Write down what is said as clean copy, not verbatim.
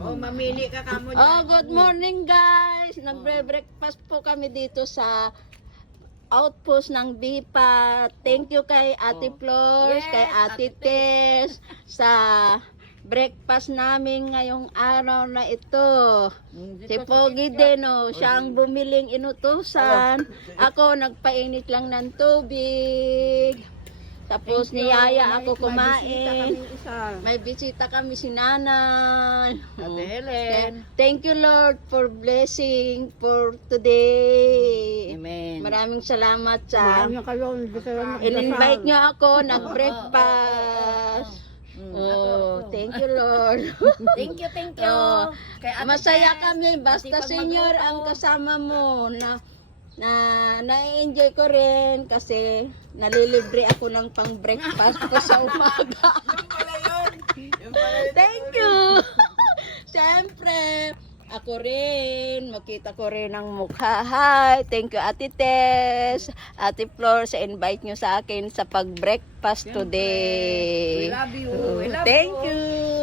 Oh, mamili ka kamo dyan. Oh, good morning guys. Nagbre-breakfast po kami dito sa outpost ng BIPA. Thank you kay Ate Flores, Yes, kay Ate Ate Tess sa breakfast namin ngayong araw na ito. Si Pogi din, oh, siya ang bumiling inutusan. Ako nagpainit lang ng tubig. Tapos niyaya ako kumain. May bisita kami si Nanay. Ate Helen. Thank you Lord for blessing for today. Amen. Maraming salamat sa kayo, in-invite nyo ako nag-breakfast. Oh, thank you Lord. Thank you, thank you. Oh, Kay Ate masaya Tess. kami basta Masipag senior magluto. ang kasama mo na na-enjoy ko rin kasi nalilibre ako ng pang-breakfast ko sa umaga. Yung pala yun. Yung pala yun. Thank you! Siyempre, ako rin, makita ko rin ang mukha. Hi! Thank you Ate Tess, Ate Flor sa invite nyo sa akin sa pag-breakfast We today. love you. We love Thank you. you!